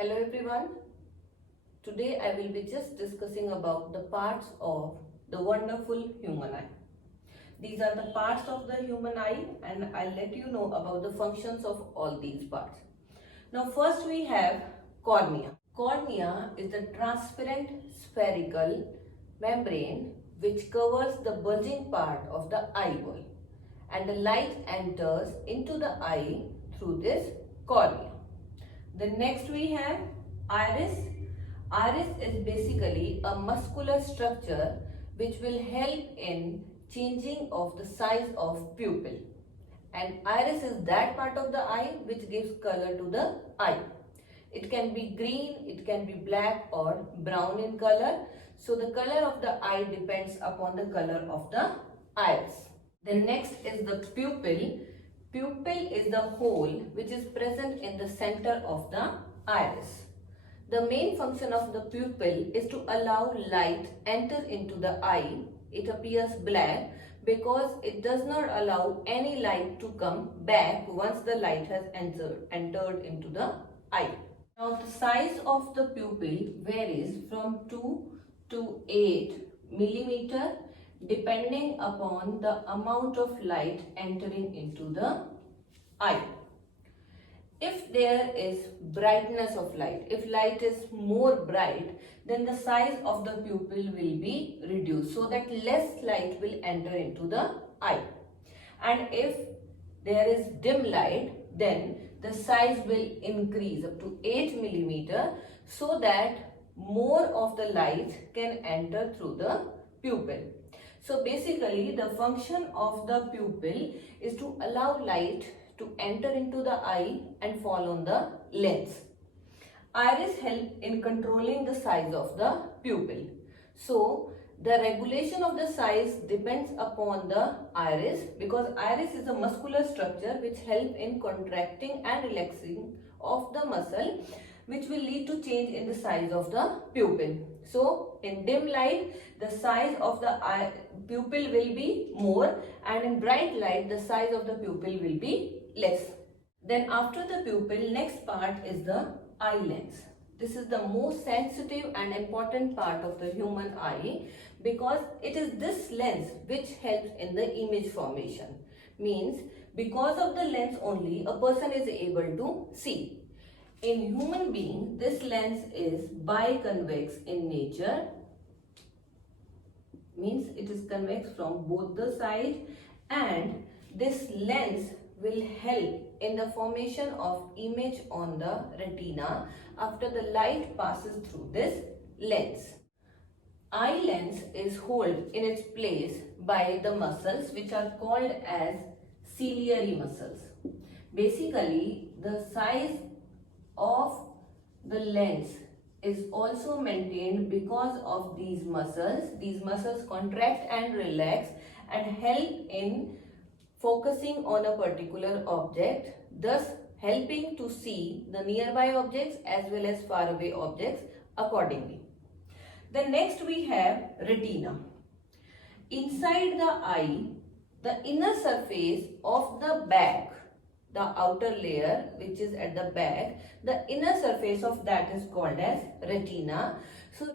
Hello everyone. Today I will be just discussing about the parts of the wonderful human eye. These are the parts of the human eye and I'll let you know about the functions of all these parts. Now first we have cornea. Cornea is the transparent spherical membrane which covers the bulging part of the eyeball and the light enters into the eye through this cornea. The next we have iris. Iris is basically a muscular structure which will help in changing of the size of pupil. And iris is that part of the eye which gives color to the eye. It can be green, it can be black or brown in color. So the color of the eye depends upon the color of the iris. The next is the pupil. Pupil is the hole which is present in the center of the iris. The main function of the pupil is to allow light enter into the eye. It appears black because it does not allow any light to come back once the light has entered into the eye. Now the size of the pupil varies from 2 to 8 millimeter depending upon the amount of light entering into the eye. If there is brightness of light, if light is more bright, then the size of the pupil will be reduced so that less light will enter into the eye. And if there is dim light, then the size will increase up to 8 millimeter so that more of the light can enter through the pupil. So basically the function of the pupil is to allow light to enter into the eye and fall on the lens. Iris help in controlling the size of the pupil. So the regulation of the size depends upon the iris because iris is a muscular structure which help in contracting and relaxing of the muscle, which will lead to change in the size of the pupil. So in dim light, the size of the pupil will be more, and in bright light, the size of the pupil will be less. Then after the pupil, next part is the eye lens. This is the most sensitive and important part of the human eye because it is this lens which helps in the image formation. Means because of the lens only a person is able to see. In human being, this lens is biconvex in nature. Means it is convex from both the sides, and this lens will help in the formation of image on the retina after the light passes through this lens. Eye lens is held in its place by the muscles which are called as ciliary muscles. Basically, the size of the lens is also maintained because of these muscles. These muscles contract and relax and help in focusing on a particular object, thus helping to see the nearby objects as well as far away objects accordingly. Then next we have retina. Inside the eye, the inner surface of the back, the outer layer which is at the back, the inner surface of that is called as retina. So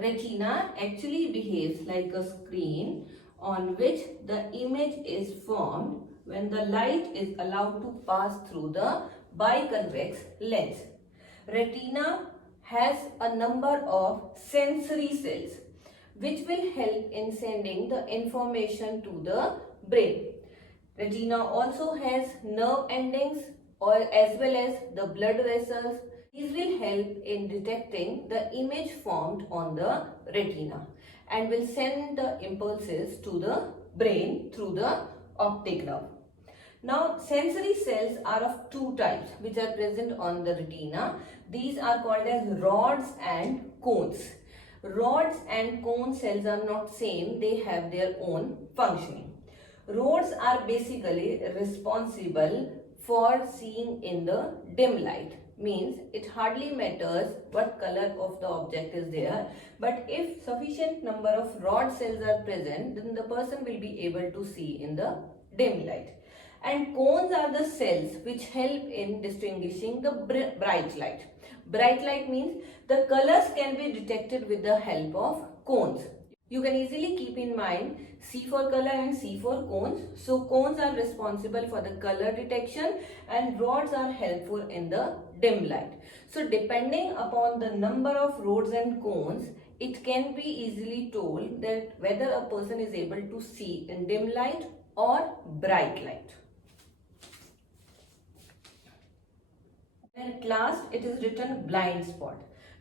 retina actually behaves like a screen on which the image is formed when the light is allowed to pass through the biconvex lens. Retina has a number of sensory cells which will help in sending the information to the brain. Retina also has nerve endings or as well as the blood vessels. These will help in detecting the image formed on the retina and will send the impulses to the brain through the optic nerve. Now sensory cells are of two types which are present on the retina. These are called as rods and cones. Rods and cone cells are not same, they have their own functioning. Rods are basically responsible for seeing in the dim light. Means it hardly matters what color of the object is there, but if sufficient number of rod cells are present, then the person will be able to see in the dim light. And cones are the cells which help in distinguishing the bright light. Bright light means the colors can be detected with the help of cones. You can easily keep in mind C for color and C for cones. So cones are responsible for the color detection and rods are helpful in the dim light. So depending upon the number of rods and cones, it can be easily told that whether a person is able to see in dim light or bright light. And at last it is written blind spot.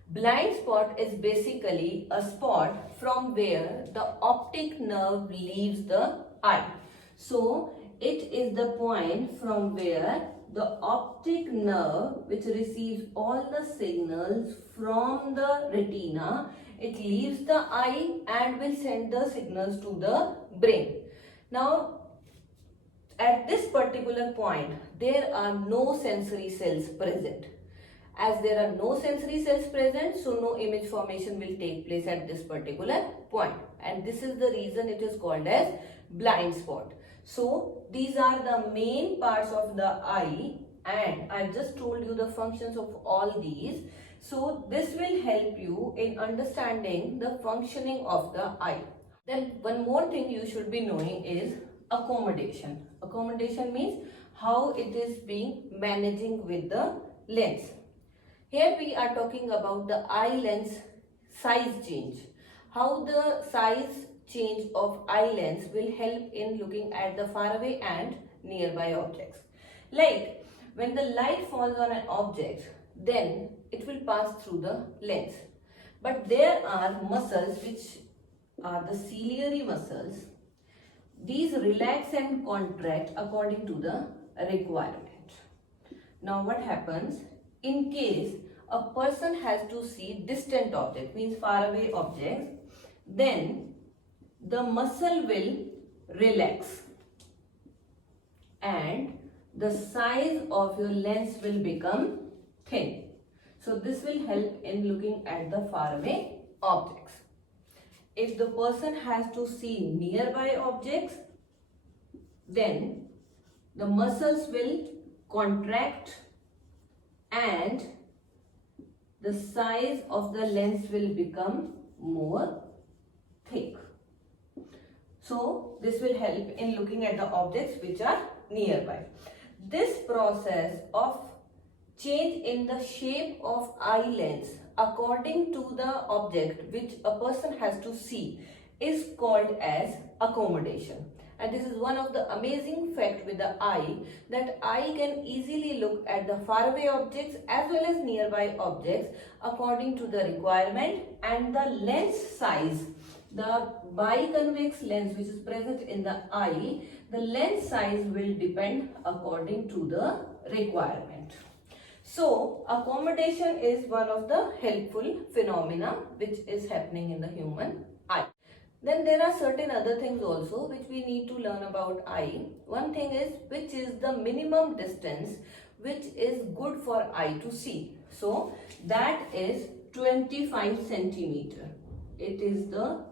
Blind spot is basically a spot from where the optic nerve leaves the eye. So it is the point from where the optic nerve, which receives all the signals from the retina, it leaves the eye and will send the signals to the brain. Now at this particular point, there are no sensory cells present. As there are no sensory cells present, so no image formation will take place at this particular point. And this is the reason it is called as blind spot. So these are the main parts of the eye, and I just told you the functions of all these. So this will help you in understanding the functioning of the eye. Then one more thing you should be knowing is accommodation. Accommodation means how it is being managing with the lens. Here we are talking about the eye lens size change. How the size change of eye lens will help in looking at the faraway and nearby objects. Like when the light falls on an object, then it will pass through the lens. But there are muscles which are the ciliary muscles. These relax and contract according to the requirement. Now what happens in case a person has to see distant object, means far away objects, then the muscle will relax and the size of your lens will become thin. So this will help in looking at the far away objects. If the person has to see nearby objects, then the muscles will contract and the size of the lens will become more thick. So this will help in looking at the objects which are nearby. This process of change in the shape of eye lens according to the object which a person has to see is called as accommodation. And this is one of the amazing fact with the eye, that eye can easily look at the faraway objects as well as nearby objects according to the requirement, and the lens size, the biconvex lens which is present in the eye, the lens size will depend according to the requirement. So accommodation is one of the helpful phenomena which is happening in the human eye. Then there are certain other things also which we need to learn about eye. One thing is which is the minimum distance which is good for eye to see. So that is 25 centimeter. It is the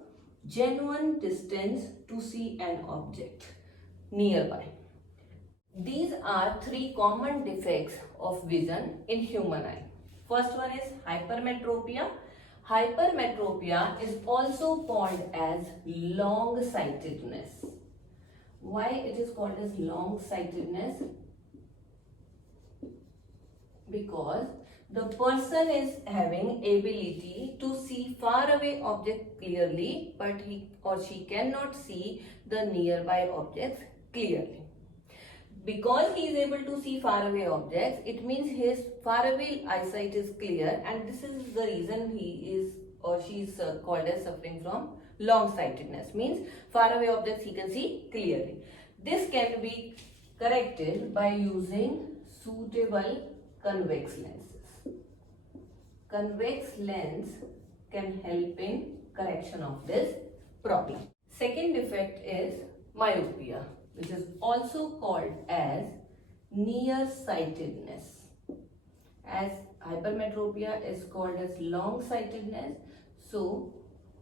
genuine distance to see an object nearby. These are three common defects of vision in human eye. First one is hypermetropia. Hypermetropia is also called as long-sightedness. Why it is called as long-sightedness? Because the person is having ability to see far away object clearly, but he or she cannot see the nearby objects clearly. Because he is able to see far away objects, it means his far away eyesight is clear, and this is the reason he is or she is called as suffering from long-sightedness. Means far away objects he can see clearly. This can be corrected by using suitable convex lenses. Convex lens can help in correction of this problem. Second defect is myopia, which is also called as nearsightedness. As hypermetropia is called as long-sightedness, so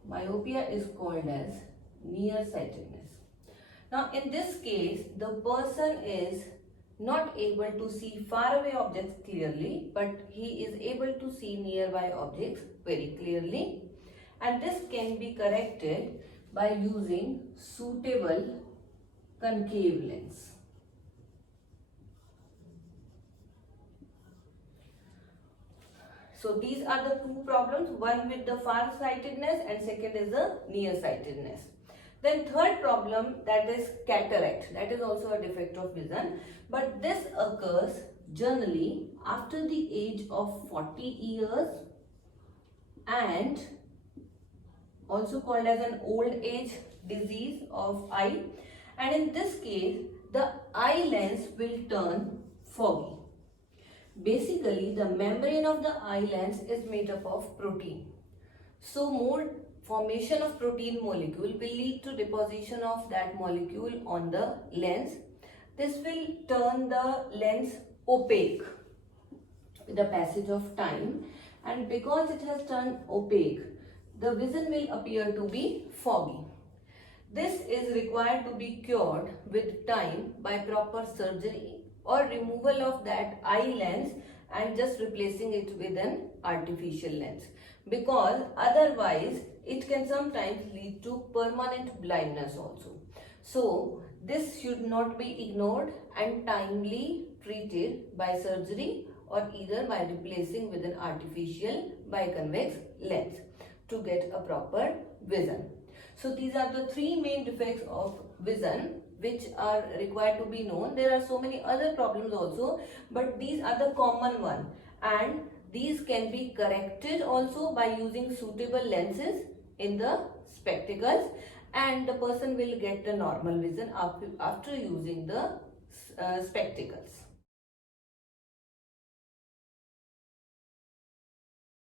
myopia is called as nearsightedness. Now in this case, the person is not able to see faraway objects clearly, but he is able to see nearby objects very clearly. And this can be corrected by using suitable concave lens. So these are the two problems, one with the far-sightedness and second is the near-sightedness. Then third problem, that is cataract. That is also a defect of vision, but this occurs generally after the age of 40 years and also called as an old age disease of eye. And in this case, the eye lens will turn foggy. Basically, the membrane of the eye lens is made up of protein. So, more formation of protein molecule will lead to deposition of that molecule on the lens. This will turn the lens opaque with the passage of time, and because it has turned opaque, the vision will appear to be foggy. This is required to be cured with time by proper surgery or removal of that eye lens and just replacing it with an artificial lens, because otherwise it can sometimes lead to permanent blindness also. So this should not be ignored and timely treated by surgery or either by replacing with an artificial biconvex lens to get a proper vision. So these are the three main defects of vision which are required to be known. There are so many other problems also, but these are the common one, and these can be corrected also by using suitable lenses in the spectacles, and the person will get the normal vision after using the spectacles.